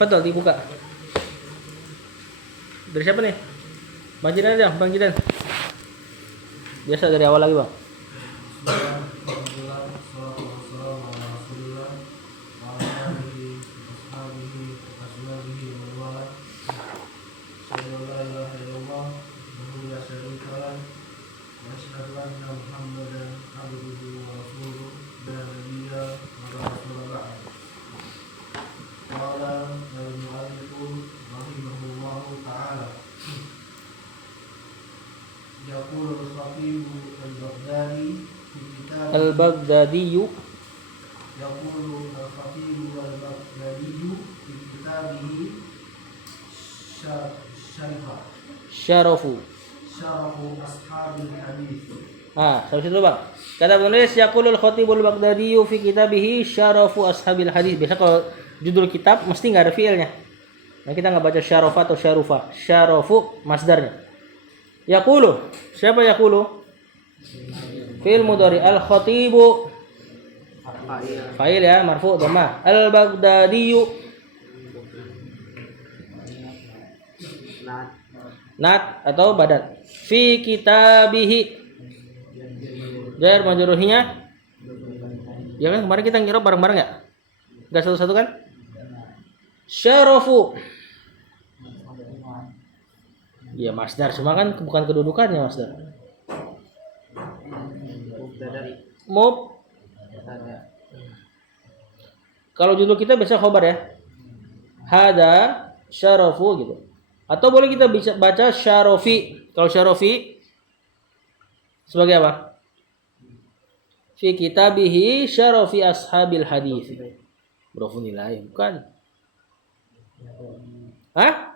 Fadol dibuka. Dari siapa nih? Bang Jidan aja, Bang Jidan. Biasa dari awal lagi, Bang. Al-Baghdadi يقول الخطيب البغدادي في كتابه Syarafu. شرف أصحاب الحديث. Sampai situ, Bang. Kata penulis yaqulul Khatibul Baghdadi fi kitabihi Syarafu Ashabil Hadis. Biasa kalau judul kitab mesti enggak ada fiilnya. Nah, kita enggak baca syarafa atau syarufa. Syarafu masdarnya. Yaqulu. Siapa yaqulu? Fi'il mudhari al-khatibu. Fa'il ya, marfu dhammah. Al-Baghdadiyu. Nat atau badan. Fi kitabihi. Jar majruhinya. Ya kan kemarin kita ngira bareng-bareng ya? Enggak satu-satu kan? Syarafu. Iya, masdar, cuma kan bukan kedudukannya masdar. Mub. Kalau judul kita biasa khobar ya. Hada syarafu gitu. Atau boleh kita bisa baca syarafi. Kalau syarafi sebagai apa? Fi kitabihi syarafi ashabil hadis. Brofunilah, bukan. Hah?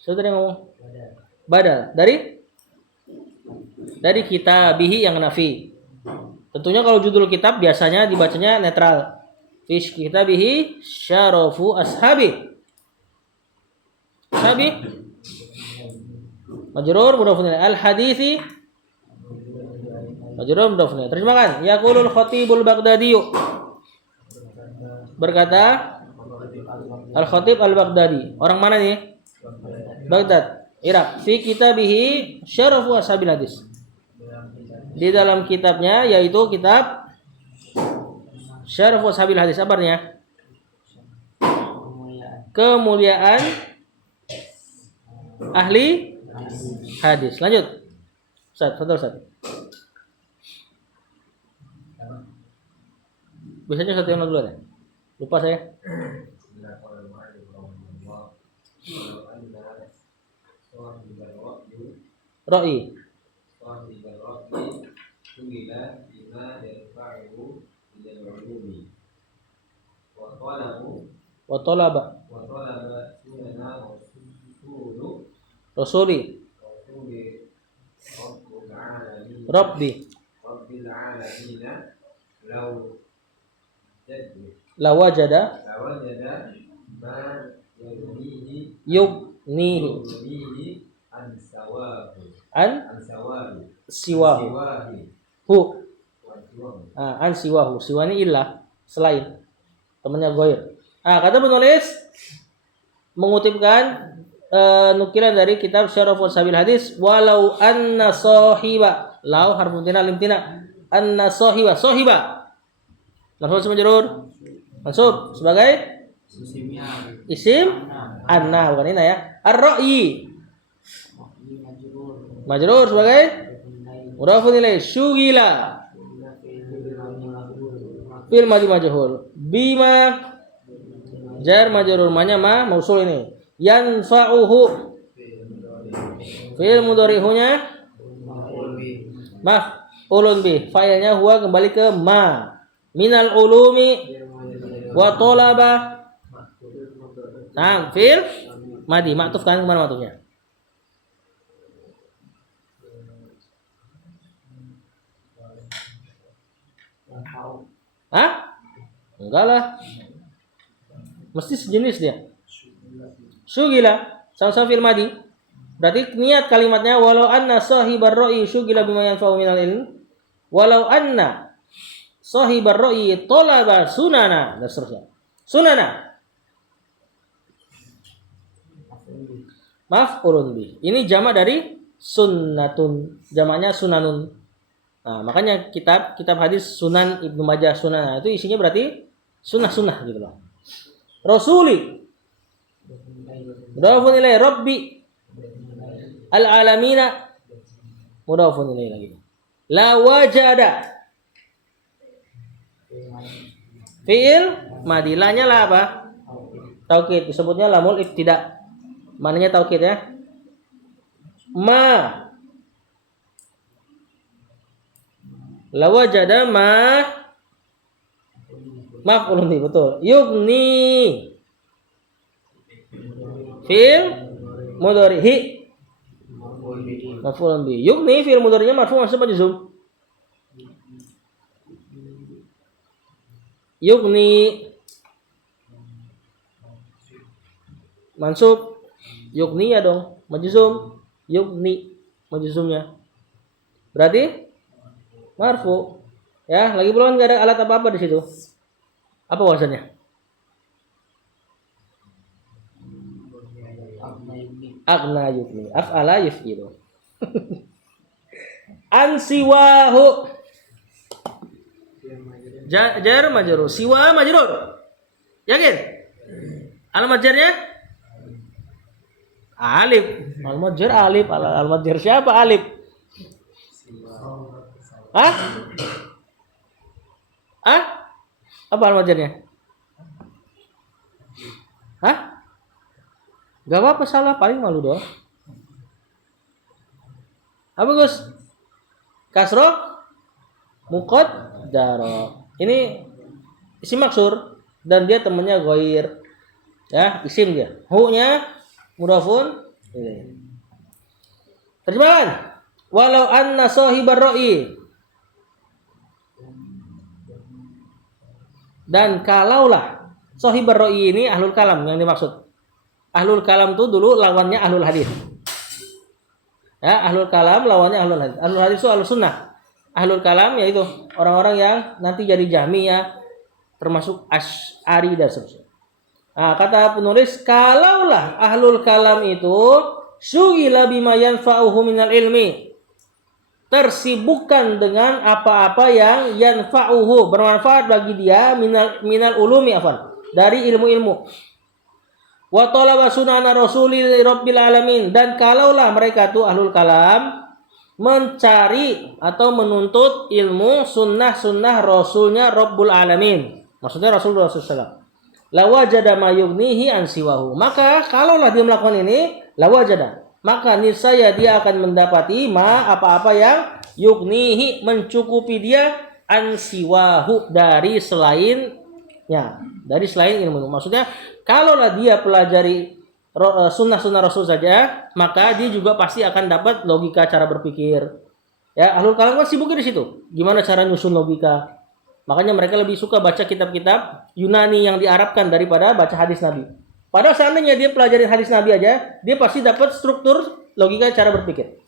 Saudara ngomong. Badal. Dari kitabihi yang nafi. Tentunya kalau judul kitab biasanya dibacanya netral. Fi kitabihi syarafu ashabi. Ashabi. Majrur mudhafun al hadisi. Majrur mudhafun. Terjemahkan. Yaqulul Khatibul Baghdadi. Berkata Al-Khatib Al-Baghdadi. Orang mana nih? Baghdad, Irak. Fi kitabihi Syarafu Ashabil Hadis. Di dalam kitabnya yaitu kitab Syarafu Ashabil Hadis. Apa artinya? Kemuliaan ahli hadis. Lanjut. Ustaz. Biasanya satu yang dulu ya? Lupa saya. Ra'i. Wa talaba Rasuli Rabbi lawajada yugnihi an siwahu an siwahu. Siwani illah, selain temannya goir. Kata penulis mengutipkan nukilan dari kitab Syarafus Sabil Hadis, walau anna sahiba, lau harfun tina lim tina, anna sahiba langsung majrur mansub sebagai isim anna, bukan ina ya. Ar-ra'yi majrur sebagai mudhafun ilaih. Syugila fil madhi majhul. Bima jar majrur, manya ma mausul ini. Yanfa'uhu fil mudhari'unya maf'ulun bih. Fa'ilnya huwa kembali ke ma. Minal ulumi wa talaba. Nah, fil madhi ma'tuf kan, kemana ma'tufnya? Enggak lah. Mesti sejenis dia. Syugila sama-sama fil madhi. Berarti niat kalimatnya walau anna sahibar ra'i syugila bima yanfa'u minal ilm. Walau anna sahibar ra'i talaba sunana dan seterusnya. Sunana maf'ulun bih. Ini jamak dari sunnatun. Jamaknya sunanun. Nah, makanya kitab hadis Sunan Ibnu Majah Sunan. Nah, itu isinya berarti sunnah-sunnah gitu loh. Rasuli. Mudhafun ilaih Rabbi al-alamina. Mudhafun ilaih lagi. La wajada. Fi'il madilanya lah apa? Taukid. Disebutnya lamul ibtida. Mananya taukid ya? Ma. La wajada ma. Maf'ulun bih, betul. Yugni. Fi'il mudhari hi. Maf'ulun bih. Yugni fi'il mudhari'nya marfu' mansub majzum. Yugni mansub yugni ya dong, majzum. Yugni majzumnya. Berarti marfu. Ya, lagi pula enggak ada alat apa-apa di situ. Apa wasannya? Agna yugni, af'ala yuf'ilu. Ansiwahu. Jar majrur, siwa majrur. Yakin? Alamat jarnya? Alif. Alamat jar alif. Alamat jar siapa? Alif. Hah? Hah? Apa alamat jarnya? Hah? Gak apa-apa salah, paling malu doang. Apa Gus? Kasroh muqaddaro. Ini isim maksur dan dia temannya ghair. Ya, isim dia. Hu-nya mudhafun ilaih. Terjemahan. Walau anna sahibar ra'i. Dan kalaulah sahibar ra'i ini ahlul kalam yang dimaksud. Ahlul kalam itu dulu lawannya ahlul hadis. Ya, ahlul kalam lawannya ahlul hadis. Ahlul hadis itu ahlus sunnah. Ahlul kalam yaitu orang-orang yang nanti jadi Jahmiyah, termasuk Asy'ari dan seterusnya. Nah, kata penulis, kalaulah ahlul kalam itu syughila bima yanfa'uhu minal ilmi, tersibukkan dengan apa-apa yang yanfa'uhu, bermanfaat bagi dia, minal ulumi dari ilmu-ilmu. Wa talaba sunana rasuli rabbil alamin, dan kalaulah mereka tuh ahlul kalam mencari atau menuntut ilmu sunnah-sunnah rasulnya Rabbul Alamin, maksudnya Rasulullah SAW. La wajada ma yughnihi an siwahu. Maka kalaulah dia melakukan ini, la wajada, maka niscaya dia akan mendapati ma apa-apa yang yughnihi mencukupi dia an siwahu dari selainnya, dari selain ilmu. Maksudnya kalaulah dia pelajari sunnah-sunnah Rasul saja, maka dia juga pasti akan dapat logika cara berpikir. Ya, ahlul kalam kan sibuknya di situ. Gimana cara nyusun logika. Makanya mereka lebih suka baca kitab-kitab Yunani yang diarabkan daripada baca hadis Nabi. Padahal seandainya dia pelajari hadis Nabi aja, dia pasti dapat struktur logika cara berpikir.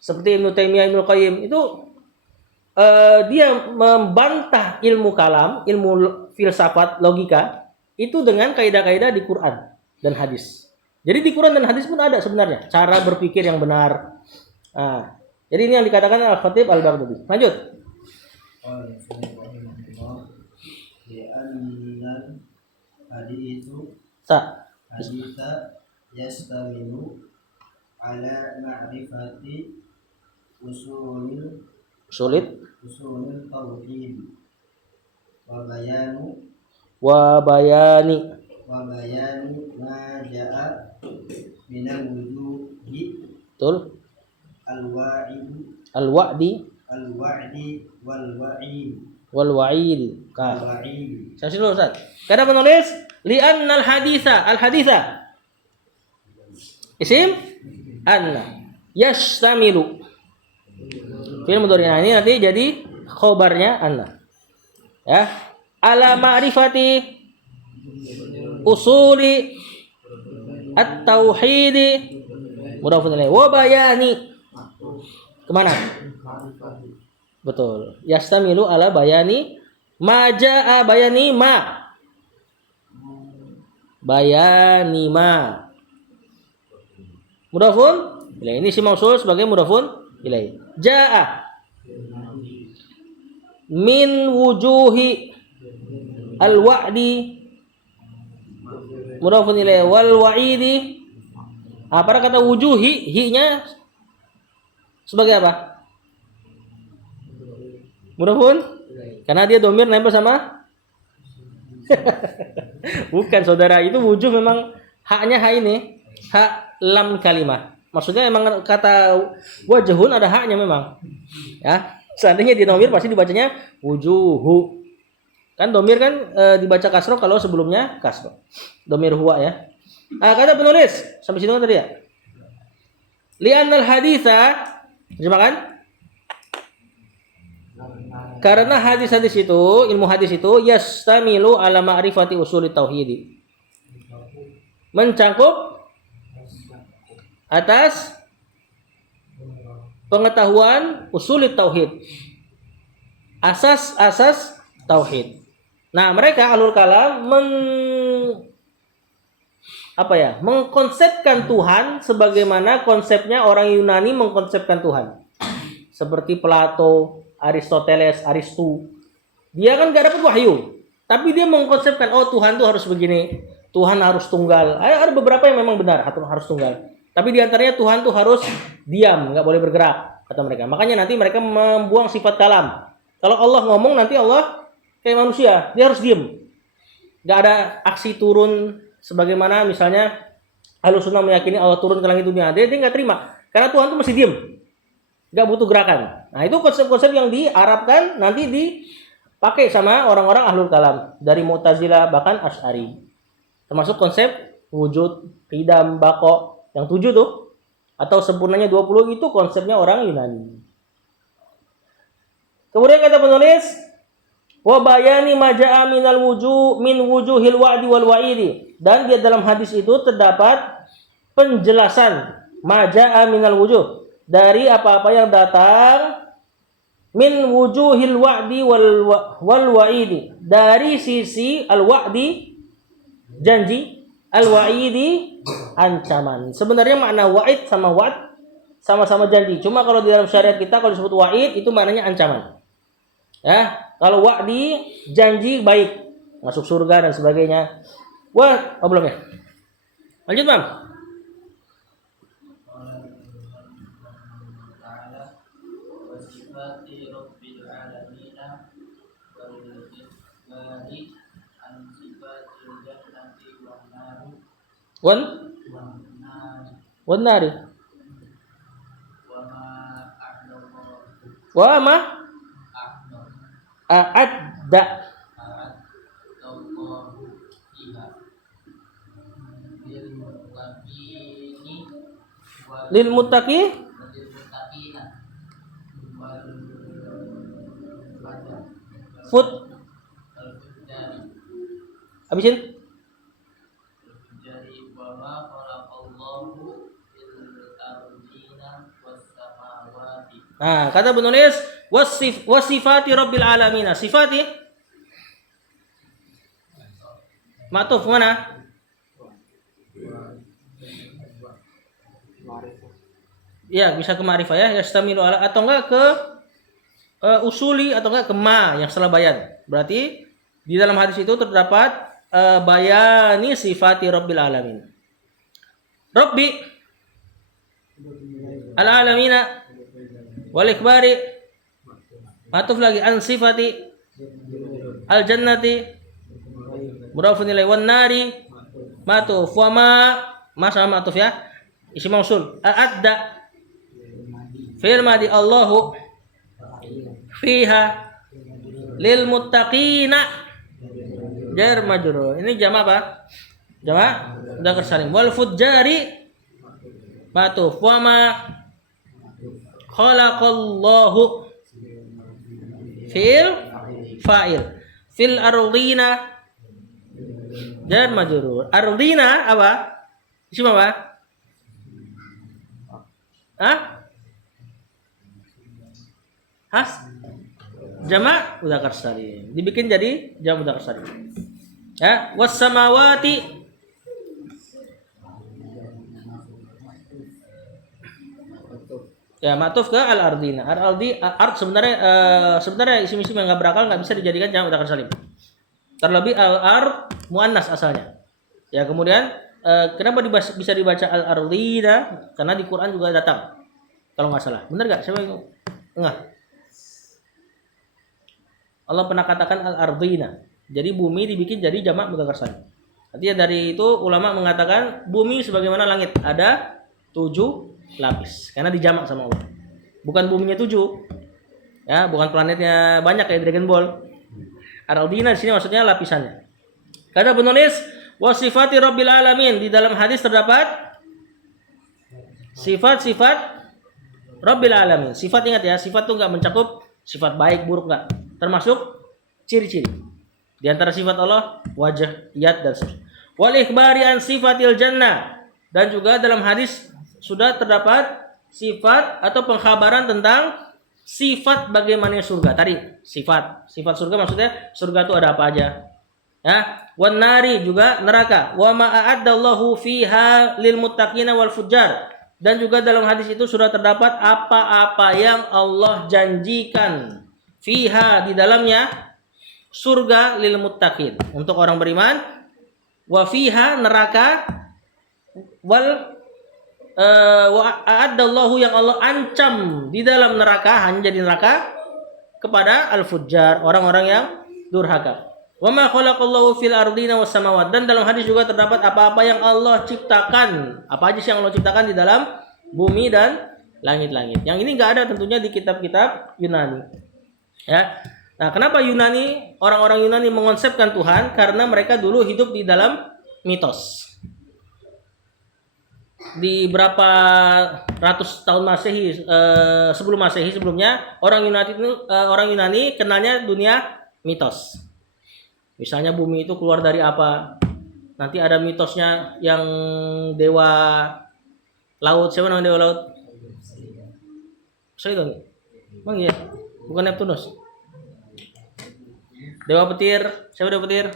Seperti Ibnu Taimiyah, Ibnu Qayyim itu dia membantah ilmu kalam, ilmu filsafat, logika itu dengan kaidah-kaidah di Quran dan hadis. Jadi di Quran dan hadis pun ada sebenarnya cara berpikir yang benar. Nah, jadi ini yang dikatakan Al-Khatib Al-Baghdadi. Lanjut. Haditha yastaminu ala ma'rifati usulil tauhid wa bayani ma ja'a minal wujuhi betul al-wa'di wal wa'id. Saya dulu Ustaz. Kata penulis li'annal haditha isim anna yastamilu. Fi'il mudhari' ini nanti jadi khobarnya anna. Ya. Ala ma'rifati usuli at-tauhidi mudhafun ilaih wa bayani. Kemana? Betul. Yastamilu ala bayani ma jaa bayani ma. Mudhafun ilaih. Ini isim mausul sebagai mudhafun ilaih. Jaa min wujuhi al-wa'di mudhafun ilaih wal wa'idi. Pada kata wujuhi, hi-nya sebagai apa? Mudhafun? Karena dia domir nempel sama bukan saudara, itu wujuh memang haknya hak ini, hak lam kalimah. Maksudnya emang kata wajhun ada haknya memang. Ya, seandainya di domir pasti dibacanya wujuhu. Kan domir kan dibaca kasroh kalau sebelumnya kasroh. Domir huwa ya. Kata penulis sampai sini tadi ya. Li'annal haditha, terjemahkan. Karena hadis-hadis itu, ilmu hadis itu yastamilu ala ma'rifati usulit tauhid. Mencangkup atas pengetahuan usulit tauhid. Asas-asas tauhid. Nah, mereka ahlul kalam mengkonsepkan Tuhan sebagaimana konsepnya orang Yunani mengkonsepkan Tuhan. Seperti Plato, Aristoteles, Aristu. Dia kan gak dapat wahyu, tapi dia mengkonsepkan Tuhan tuh harus begini, Tuhan harus tunggal. Ada beberapa yang memang benar harus tunggal. Tapi diantaranya Tuhan tuh harus diam, nggak boleh bergerak kata mereka. Makanya nanti mereka membuang sifat kalam. Kalau Allah ngomong nanti Allah kayak manusia, dia harus diem. Nggak ada aksi turun sebagaimana misalnya Ahlussunnah meyakini Allah turun ke langit dunia. Dia nggak terima karena Tuhan tuh masih diem. Gak butuh gerakan. Nah, itu konsep-konsep yang diharapkan nanti dipakai sama orang-orang ahlul kalam dari Mu'tazilah bahkan Asy'ari. Termasuk konsep wujud, qidam, baqo yang 7 tuh atau sempurnanya 20 itu konsepnya orang Yunani. Kemudian kata penulis wa bayani ma jaa minal min wujuhil wa'di wal wa'idi. Dan di dalam hadis itu terdapat penjelasan ma jaa minal wujuh, dari apa-apa yang datang min wujuhil wa'di wal wa'idi, dari sisi al-wa'di janji, al-wa'idi ancaman. Sebenarnya makna wa'id sama wa'd sama-sama janji. Cuma kalau di dalam syariat kita kalau disebut wa'id itu maknanya ancaman. Ya, kalau wa'di janji baik, masuk surga dan sebagainya. Belum ya? Lanjut, Bang. Wan nari. Wa ma a'adda lil muttaqi fut habisin. Nah, kata penulis wasifati rabbil alamin. Sifati Ma'tuf mana? Ya, bisa ke ma'rifah ya, yastamilu ala atau enggak ke usuli atau enggak ke ma yang setelah bayan. Berarti di dalam hadis itu terdapat bayani sifati rabbil alamin. Rabbi al-alamina wal ikbari matuf lagi an sifati al jannati mudhafun ilaihi wan nari matuf wa ma sama matuf ya, isim mausul adda fil madi Allahu fiha lil muttaqina jar majrur. Ini jama' apa? Jama' mudzakkar salim. Wal fujjari matuf wa ma khalaqallahu fil fa'il fil ardina jar majrur. Ardina apa? Isim apa? Jama' mudzakkar salim. Dibikin jadi jama' mudzakkar salim. Ya, was samawati Ya, matuf ke al-ardina. Ard sebenarnya isim-isim yang enggak berakal enggak bisa dijadikan jamak mudzakkar salim. Terlebih al-ard muannas asalnya. Ya, kemudian kenapa bisa dibaca al-ardina? Karena di Quran juga datang. Kalau nggak salah. Benar nggak? Siapa yang enggak? Allah pernah katakan al-ardina. Jadi bumi dibikin jadi jamak mudzakkar salim. Artinya dari itu ulama mengatakan bumi sebagaimana langit ada 7 lapis karena dijamak sama Allah. Bukan buminya 7. Ya, bukan planetnya banyak kayak Dragon Ball. Al-ardina di sini maksudnya lapisannya. Kata penulis wasifati rabbil alamin, di dalam hadis terdapat sifat-sifat rabbil alamin. Sifat, ingat ya, sifat itu enggak mencakup sifat baik buruk, enggak. Termasuk ciri-ciri. Di antara sifat Allah wajah, yad dan seterusnya. Wal ikhbari an sifatil jannah, dan juga dalam hadis sudah terdapat sifat atau pengkhabaran tentang sifat bagaimana surga. Tadi sifat surga maksudnya surga itu ada apa aja. Ya, wan nari juga neraka. Wa ma a'addallahu fiha lil muttaqina wal fujjar. Dan juga dalam hadis itu sudah terdapat apa-apa yang Allah janjikan fiha di dalamnya surga lil muttaqin untuk orang beriman, wa fiha neraka, wal wa a'addallahu yang Allah ancam di dalam neraka, hanya jadi neraka kepada al-fujjar, orang-orang yang durhaka. Wa ma khalaqallahu fil ardina was samawat, dan dalam hadis juga terdapat apa-apa yang Allah ciptakan. Apa aja sih yang Allah ciptakan di dalam bumi dan langit-langit. Yang ini enggak ada tentunya di kitab-kitab Yunani. Ya. Nah, kenapa Yunani, orang-orang Yunani mengonsepkan Tuhan? Karena mereka dulu hidup di dalam mitos. Di berapa ratus tahun Masehi, sebelum Masehi, sebelumnya orang Yunani kenalnya dunia mitos. Misalnya bumi itu keluar dari apa? Nanti ada mitosnya yang dewa laut. Siapa namanya dewa laut? Poseidon. Emang iya? Bukan Neptunus. Dewa petir. Siapa dewa petir?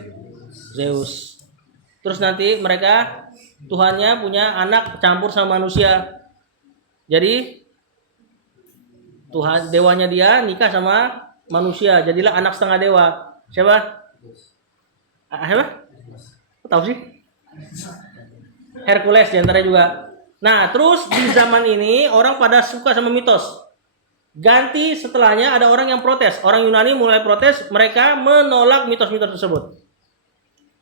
Zeus. Terus nanti mereka Tuhannya punya anak campur sama manusia. Jadi Tuhan dewanya dia nikah sama manusia. Jadilah anak setengah dewa. Siapa? Siapa? Tahu sih? Hercules diantara juga. Nah, terus di zaman ini orang pada suka sama mitos. Ganti setelahnya ada orang yang protes. Orang Yunani mulai protes, mereka menolak mitos-mitos tersebut.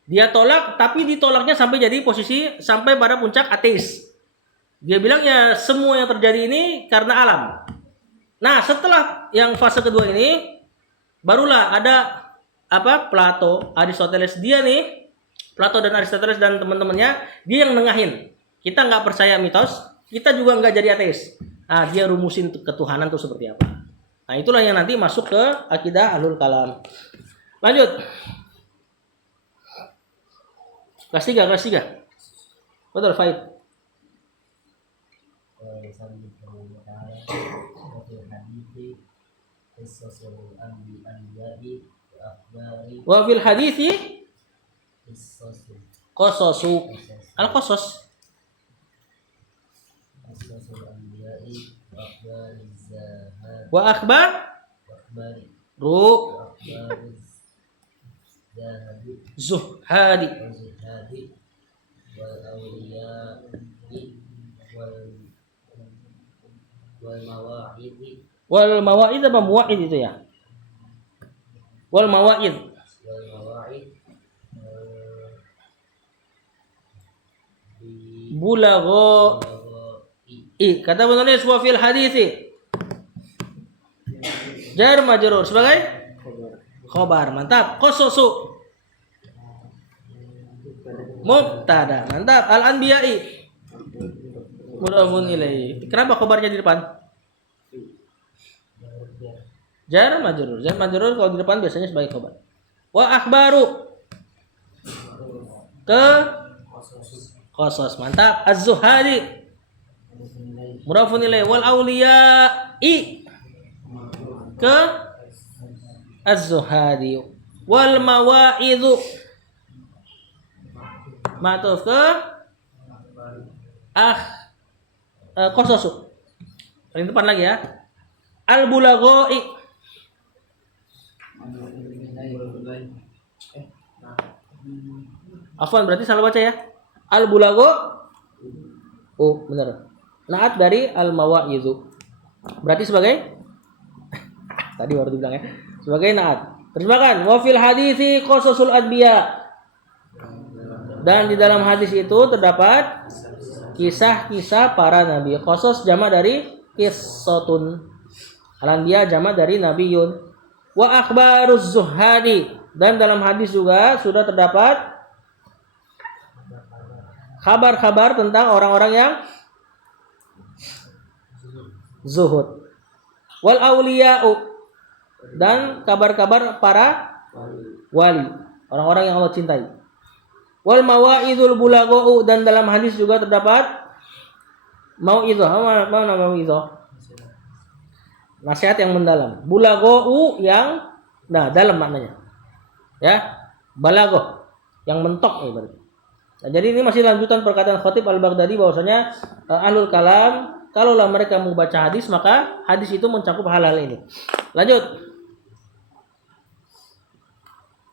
Dia tolak, tapi ditolaknya sampai jadi posisi sampai pada puncak ateis. Dia bilang ya semua yang terjadi ini karena alam. Nah, setelah yang fase kedua ini barulah ada Plato, Aristoteles. Dia nih, Plato dan Aristoteles dan teman-temannya, dia yang nengahin. Kita nggak percaya mitos, kita juga nggak jadi ateis. Nah, dia rumusin ketuhanan itu seperti apa. Nah, itulah yang nanti masuk ke akidah ahlul kalam. Lanjut. Kelas 3. Betul, Faid. Wa fil hadithi qasasu al-qasas wa akhbar zuhadi wal mawaid apa muwaid itu ya? Wal mawaid. Bulagho. Kata penulis wa fil hadithi jar majrur sebagai khobar. Mantap. Qasasu mubtada. Mantap. Al-anbiya'i mudhafun ilaihi. Kenapa khobarnya di depan? Jar majrur. Jar majrur kalau di depan biasanya sebagai khobar. Wa akhbaru ke qasas. Mantap. Az-zuhadi mudhafun ilaihi. Wal auliya'i ke az-zuhadi. Wal mawa'idhu ma'tuf ke qasasu. Paling depan lagi ya. Al-bulaghai. Afwan, berarti salah baca ya. Al-bulagho. Oh, benar. Naat dari al-mawaizu. Berarti sebagai tadi baru dibilang ya. Sebagai naat. Terjemahkan. Wa fil hadisi qasasul adbiya. Dan di dalam hadis itu terdapat kisah-kisah para nabi. Qasas jamak dari qissatun. Al-anbiya jamak dari nabiyun. Wa akhbaruz zuhadi. Dan dalam hadis juga sudah terdapat kabar-kabar tentang orang-orang yang zuhud. Wal auliya'u. Dan kabar-kabar para wali, orang-orang yang Allah cintai. Wal mawa'idul bulagho. Dan dalam hadis juga terdapat mau'izah. Mana mau'izah? Nasihat yang mendalam. Bulagho yang dalam maknanya. Ya, balagoh yang mentok nih berarti. Nah, jadi ini masih lanjutan perkataan Khatib Al-Baghdadi bahwasanya ahlul kalam kalaulah mereka membaca hadis maka hadis itu mencakup hal-hal ini. Lanjut.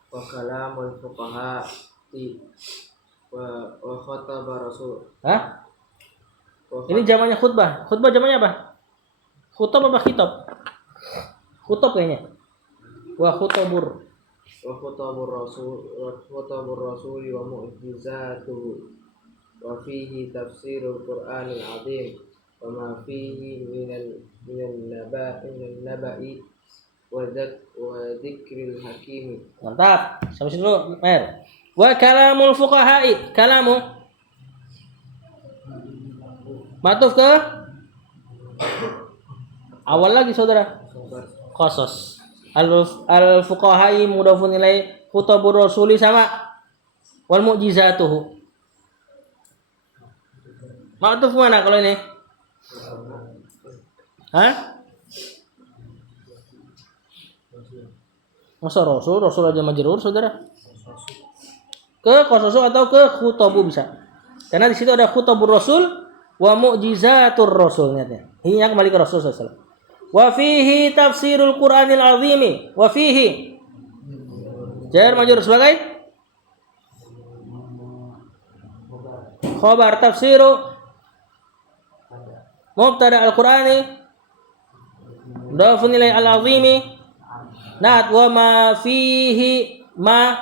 Wa kalamul fuqaha wa khataba rasul. Hah? Ini zamannya khutbah. Khutbah zamannya apa? Khutab apa khitab? Khutab kayaknya. Wa khutabur rasul wa mu'jizatuhu wa fihi tafsirul Qur'anil azim wa ma fihi minal naba'i wa dzikril hakim. Mantap. Sampai situ dulu, Mer. Wa kalamul fuqaha'i. Kalamu. Matuf ke awal lagi saudara. Qasas. Al-fuqaha'i mudhafun ilai, khutabur rasuli sama wal mu'jizatuhu. Ma'tuf mana kalau ini? Hah? Masa rasul aja majrur saudara? Ke qasasu atau ke khutabu bisa. Karena di situ ada khutabur rasul wa mu'jizatur rasul niatnya. Ini yang kembali ke Rasul sallallahu alaihi wasallam. Wa fihi tafsirul Qur'anil azimi. Wa fihi jar majrur sebagai khabar tafsiru mubtada al-Qur'ani mudhafun ilai al-azimi nat wa ma fihi ma'tuf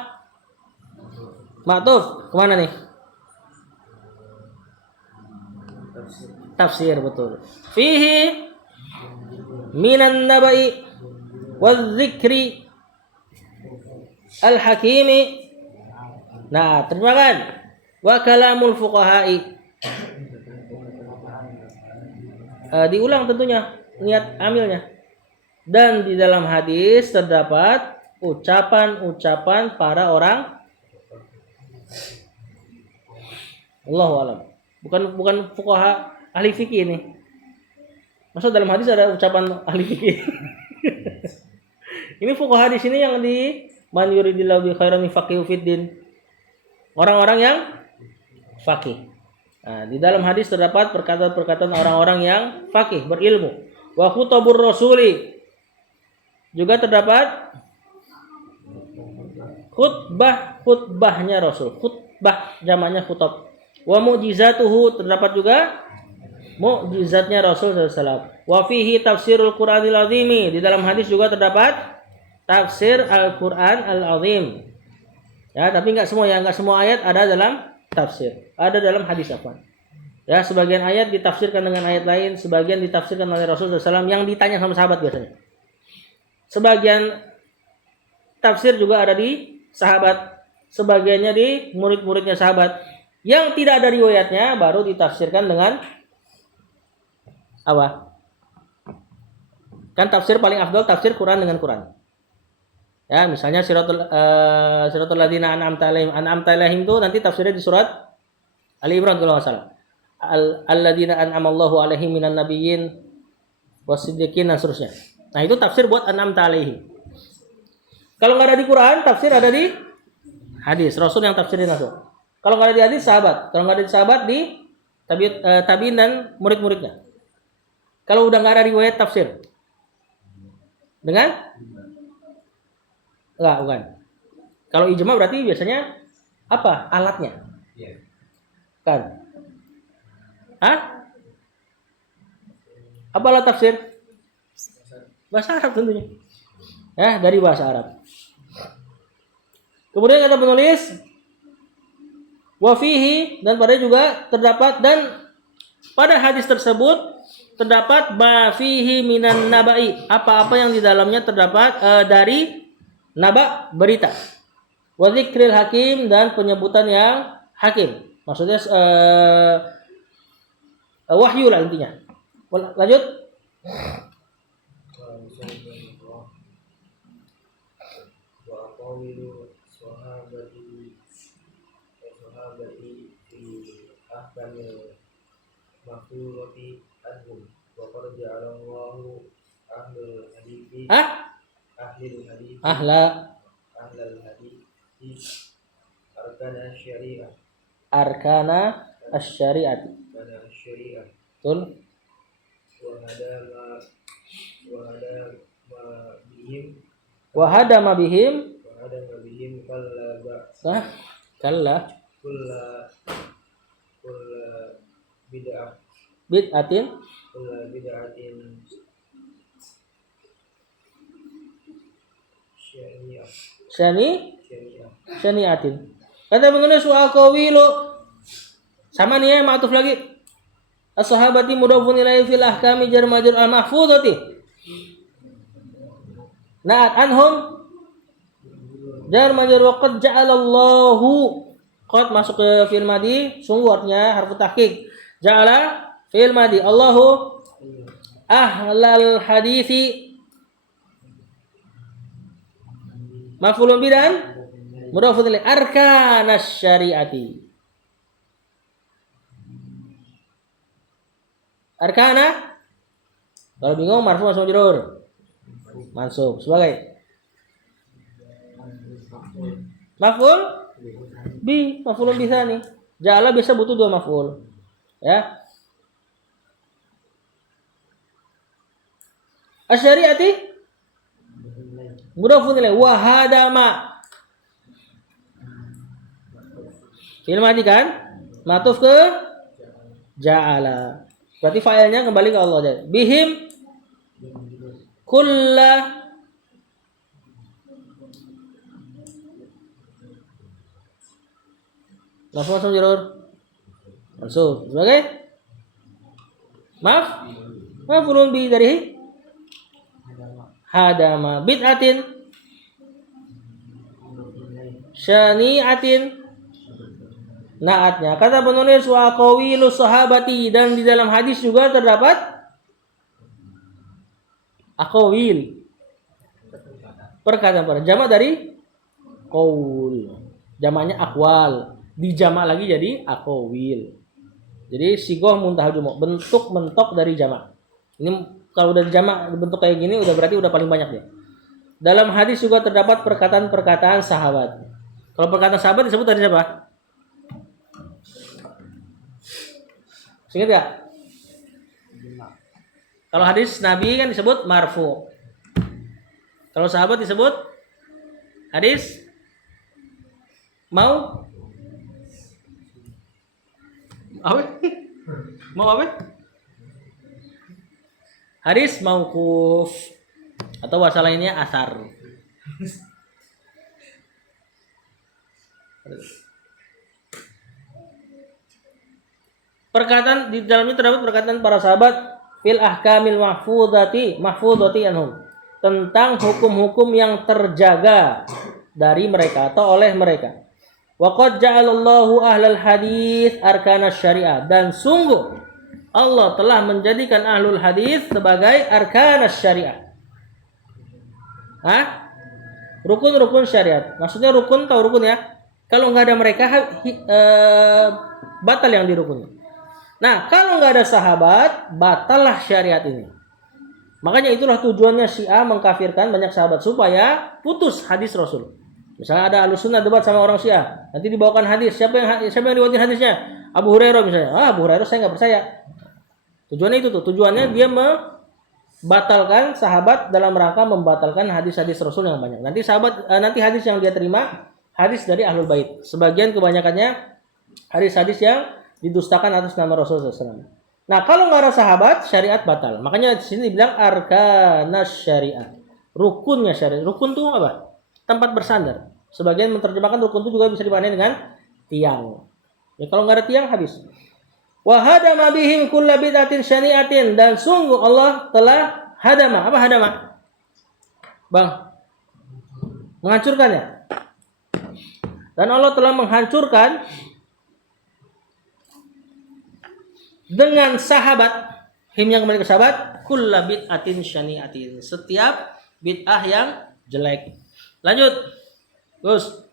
kemana nih? Tafsir betul. Fihi minan nabai wadzikri al-hakimi. Nah, terjemahkan. Wa kalamul fuqaha'i. Diulang tentunya niat amilnya. Dan di dalam hadis terdapat ucapan-ucapan para orang Allahu a'lam. Bukan fuqaha ahli fikih ini. Maksud dalam hadis ada ucapan ahli fikih. Ini fuqaha di sini yang di man yuridillahu bi khairan yufaqihu fiddin. Orang-orang yang faqih. Nah, di dalam hadis terdapat perkataan-perkataan orang-orang yang faqih, berilmu. Wa khutabur rasuli. Juga terdapat khutbahnya Rasul. Khutbah jamaknya khutab. Wa mu'jizatuhu terdapat juga mukjizatnya Rasul sallallahu alaihi wasallam. Wa fihi tafsirul Qur'anil azimi. Di dalam hadis juga terdapat tafsir Al-Qur'an Al-Azim. Ya, tapi enggak semua ayat ada dalam tafsir. Ada dalam hadis apa? Ya, sebagian ayat ditafsirkan dengan ayat lain, sebagian ditafsirkan oleh Rasul sallallahu alaihi wasallam yang ditanya sama sahabat biasanya. Sebagian tafsir juga ada di sahabat, sebagiannya di murid-muridnya sahabat. Yang tidak ada riwayatnya baru ditafsirkan dengan apa? Kan tafsir paling afdal tafsir Quran dengan Quran. Ya, misalnya siratul ladzina an'amta alaihim itu nanti tafsirnya di surat Ali Imran kalau enggak salah. Alladzina an'amallahu alaihim minan nabiyyin wasiddiqin dan seterusnya. Nah, itu tafsir buat an'amta alaihim. Kalau enggak ada di Quran, tafsir ada di hadis. Rasul yang tafsirin langsung. Kalau enggak ada di hadis, sahabat. Kalau enggak ada di sahabat, di tabi'in dan murid-muridnya. Kalau udah nggak ada riwayat tafsir. Dengan? Enggak, bukan. Kalau ijma berarti biasanya apa? Alatnya. Kan? Hah? Apa alat tafsir? Bahasa Arab tentunya. Ya, dari bahasa Arab. Kemudian kata penulis, wa fihi, dan pada juga terdapat, dan pada hadis tersebut terdapat ma fihi minan nabai, apa-apa yang di dalamnya terdapat dari naba, berita. Wa dzikril hakim, dan penyebutan yang hakim. Maksudnya wahyu lah intinya. Lanjut. Qawilu sahabati fi ahkamil mafhurati anhum wa qad ja'ala Allahu ahlul hadithi ahlul hadithi ahlal hadithi arkana asy-syari'ati betul. Wa hadama bihim kalla bid'atin syani'atin. Kata penulis wa qawilu, sama nih ya, ma'tuf lagi. As-sahabati mudhafun ilaihi fil ahkami jar majrur al-mahfuzati. Na'at anhum jar majrur wa qad ja'alallahu. Qad masuk ke fi'il madhi, sungguh artinya harfu tahqiq. Ja'ala fi'il madhi, Allahu ahlal hadisi maf'ulun bi dan mudhafun ilaihi arkanas syari'ati. Arkana, kalau bingung marfu masuk majrur mansub sebagai maf'ul bi, maf'ulun bi tsani. Ja'ala biasa butuh dua maf'ul. Ya. Asy-syari'ati mudhafun ilaih wa hadama. Fi'il madhi kan? Matuf ke ja'ala. Berarti failnya kembali ke Allah aja. Bihim kulla langsung jurur mansub sebagai maf'ulun bi dari hadama bid'atin syani'atin naatnya. Kata penulis wa qawilu sahabati, dan di dalam hadis juga terdapat aqwil, perkataan para jamak dari qaul, jamaknya aqwal, dijamak lagi jadi aqwil. Jadi sigoh muntahal jumu, bentuk mentok dari jamak. Ini kalau udah jamak bentuk kayak gini udah berarti udah paling banyak dia. Dalam hadis juga terdapat perkataan-perkataan sahabat. Kalau perkataan sahabat disebut dari siapa? Ingat gak? Kalau hadis Nabi kan disebut marfu. Kalau sahabat disebut hadis mau apa? Mau apa? Hadis mauquf atau bahasa lainnya asar. Perkataan di dalamnya terdapat perkataan para sahabat fil ahkamil mahfudati anhum, tentang hukum-hukum yang terjaga dari mereka atau oleh mereka. Wa qad ja'alallahu ahlal hadis arkanas syariah, dan sungguh Allah telah menjadikan ahlul hadis sebagai arkanas syariah. Rukun-rukun syariat. Maksudnya rukun, tahu rukun ya? Kalau nggak ada mereka batal yang dirukuni. Nah, kalau nggak ada sahabat, batallah syariat ini. Makanya itulah tujuannya Syiah mengkafirkan banyak sahabat, supaya putus hadis Rasul. Misalnya ada Ahlussunnah debat sama orang Syiah, nanti dibawakan hadis, siapa yang riwayatin hadisnya? Abu Hurairah misalnya. Abu Hurairah saya nggak percaya. Tujuannya itu tuh. Tujuannya dia membatalkan sahabat dalam rangka membatalkan hadis-hadis Rasul yang banyak. Nanti hadis yang dia terima hadis dari Ahlul Bait. Sebagian kebanyakannya hadis-hadis yang didustakan atas nama Rasulullah SAW. Nah, kalau nggak ada sahabat, syariat batal. Makanya di sini dibilang arkanas syariat. Rukunnya syariat. Rukun itu apa? Tempat bersandar. Sebagian menerjemahkan rukun itu juga bisa dimaknai dengan tiang. Ya, kalau nggak ada tiang habis. Wa hadama bihim kulla bid'atin syani'atin, dan sungguh Allah telah hadama. Apa hadama? Bang. Menghancurkannya. Dan Allah telah menghancurkan dengan sahabat, himnya kembali ke sahabat, kulla bid'atin syani'atin, setiap bid'ah yang jelek. Lanjut. Gus.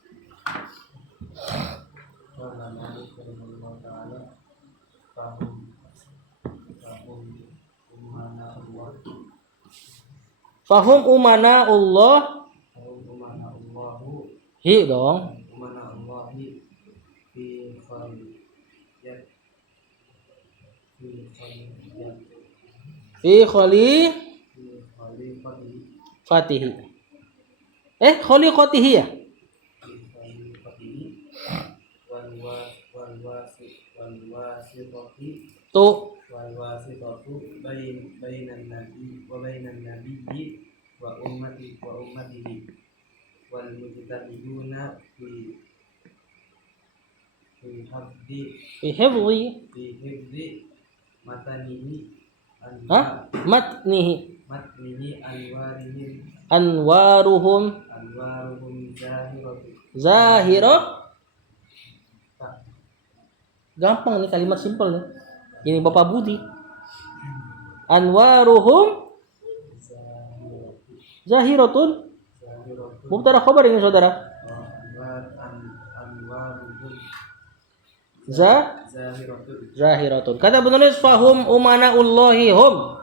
Fahum umana Allah. Hi dong. Fi khali fatihi. Khaliqatihi ya? Tuh. bainan nabiyyi wa ummatihi wal mujtahiduna fi hifdzi matanihi Anwaruhum zahiro. Gampang nih, kalimat simpel nih. Ini Bapak Budi. Anwaruhum zahiratun. Mubtada khabar ini saudara. Zahiratun. Kata penulis fahum umanaullahi hum.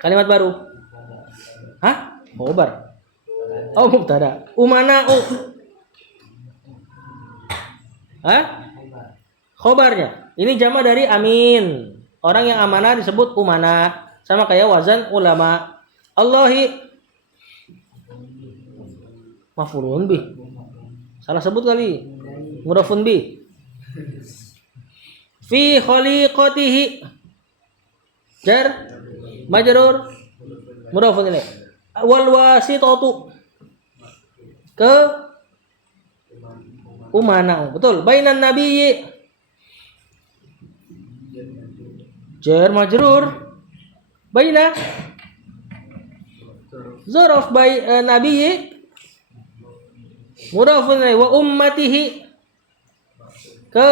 Kalimat baru. Hah? Khabar. Oh, mubtada. Umana'u. Hah? Khobarnya. Ini jama dari amin. Orang yang amanah disebut umana. Sama kayak wazan ulama. Allahi maf'ulun bih. Salah sebut kali. Mudhafun bih. Fi khaliqatihi. Jar majrur mudhafun ilaih. Wal wasitatu ke umana. Betul. Bainan nabiyyi jar majrur baina zaraf nabiyyi mudhafun ilaih wa ummatihi ke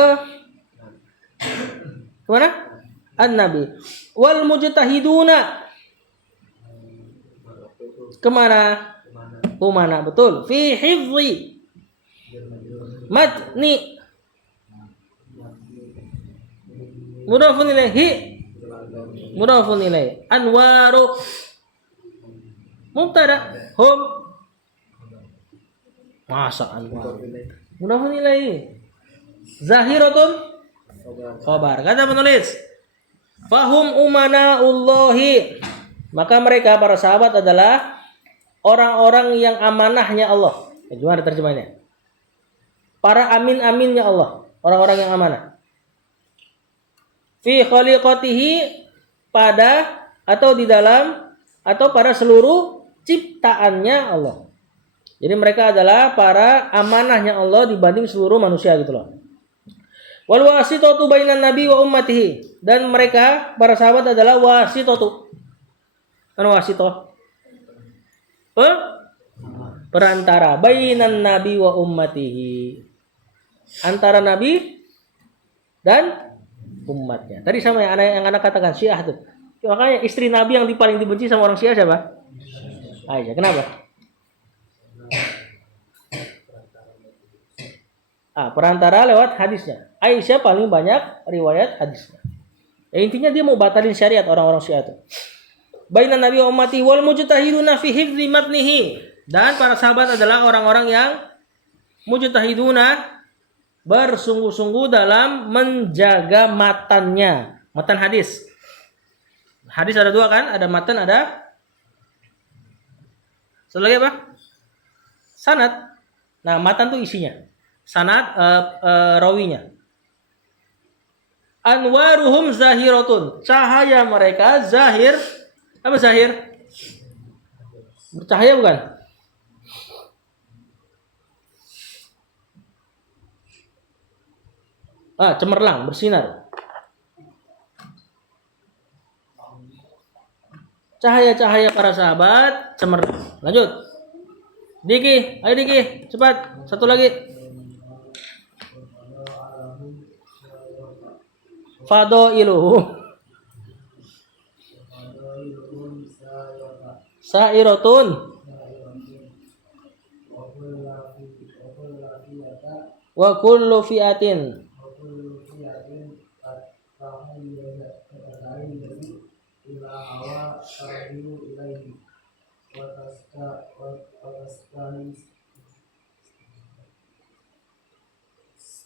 mana? An-nabi. Wal mujtahiduna kemana? Umana. Betul. Fi hifzi matni mudhafun ilaihi mudhafun ilaihi anwaru mubtada hum masa anwar mudhafun ilaihi zahiratun khabar. Kata penulis fahum umanaullahi, maka mereka para sahabat adalah orang-orang yang amanahnya Allah. Gimana terjemahnya? Para amin-aminnya Allah, orang-orang yang amanah. Fi khaliqatihi, pada atau di dalam atau pada seluruh ciptaannya Allah. Jadi mereka adalah para amanahnya Allah dibanding seluruh manusia gitu loh. Wal wasitatu bainan nabi wa ummatihi, dan mereka para sahabat adalah wasitatu. Kan wasitoh? Perantara bainan nabi wa ummatihi, antara nabi dan umatnya. Tadi sama yang anak katakan Syiah tuh. Makanya istri nabi yang paling dibenci sama orang Syiah siapa? Aisyah. Kenapa? Perantara lewat hadisnya. Aisyah paling banyak riwayat hadisnya. Ya, intinya dia mau batalin syariat orang-orang Syiah itu. Bainan nabi wa ummati wal mujtahiduna fi hifdzi matnihi, dan para sahabat adalah orang-orang yang mujtahiduna bersungguh-sungguh dalam menjaga matannya. Matan hadis. Hadis ada dua kan? Ada matan, ada satu lagi apa? Sanad. Nah, matan tuh isinya. Sanad rawinya. Anwaruhum zahiratun. Cahaya mereka zahir. Apa zahir? Bercahaya bukan? Cemerlang, bersinar. Cahaya-cahaya para sahabat cemerlang. Lanjut. Diki, ayo Diki, cepat. Satu lagi. Fadailuhum Sa'iratun wa kullu fi'atin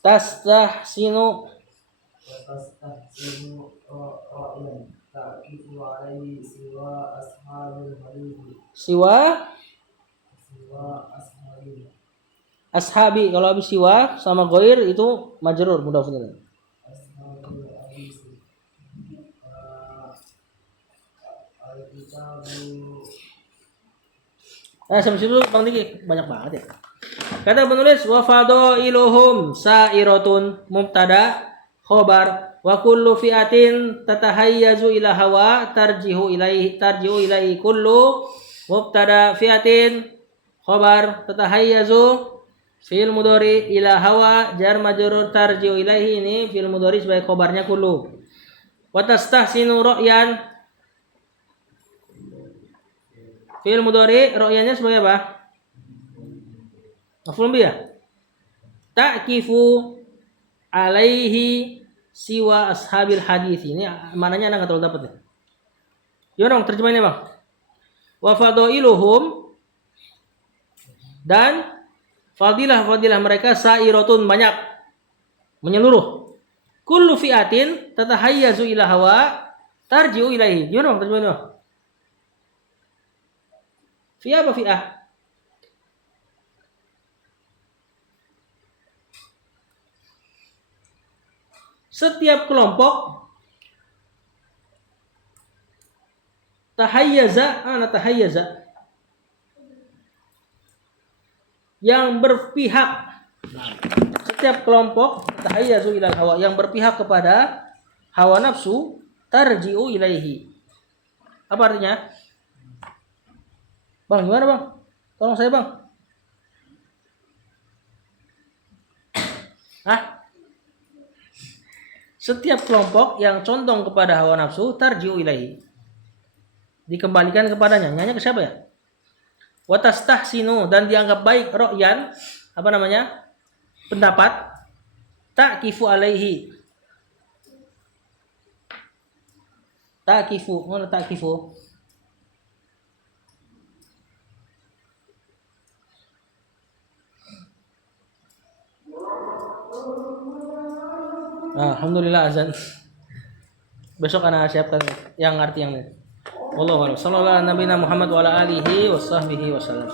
tastahsinu siwa ashabi. Kalau habis siwa sama goir itu majrur mudhaf ilaih. Sampai situ Bang Diki banyak banget ya. Kata penulis wa fadailuhum sa'iratun mubtada khobar wa kullu fi'atin tatahayyazu ila hawa tarjihu ilaihi kullu mubtada fi'atin khobar tatahayyazu fi'il mudhari ila hawa jar majrur tarjihu ilaihi. Ini fi'il mudhari sebagai khobarnya kullu. Wa tastahsinu ra'yan, fi'il mudhari ra'yannya sebagai apa? Maf'ul bih ya. Ta'kifu alaihi siwa ashabil hadis. Ini mananya anak enggak terlalu dapat nih. Gimana Bang terjemahannya Bang? Wa fadailuhum, dan fadilah mereka sa'iratun banyak, menyeluruh. Kullu fi'atin tatahayyazu ila hawa tarji'u ilaihi. Gimana Bang terjemahannya Bang? Fi'ah apa fi'ah? Setiap kelompok tahayyaza yang berpihak. Setiap kelompok tahayyazu ilal hawa yang berpihak kepada hawa nafsu tarji'u ilaihi. Apa artinya? Bang, gimana Bang? Tolong saya Bang. Setiap kelompok yang condong kepada hawa nafsu tarji'u ilaihi, dikembalikan kepadanya. Nyanya ke siapa ya? Wa tastahsinu, dan dianggap baik ra'yan, apa namanya? Pendapat. Ta'kifu alaihi. Ta'kifu, mana ta'kifu? Alhamdulillah azan. Besok anak siapkan yang arti yang ini. Wallahu a'lam. Sallallahu alaihi Muhammad wa ala alihi washabbihi wasallam.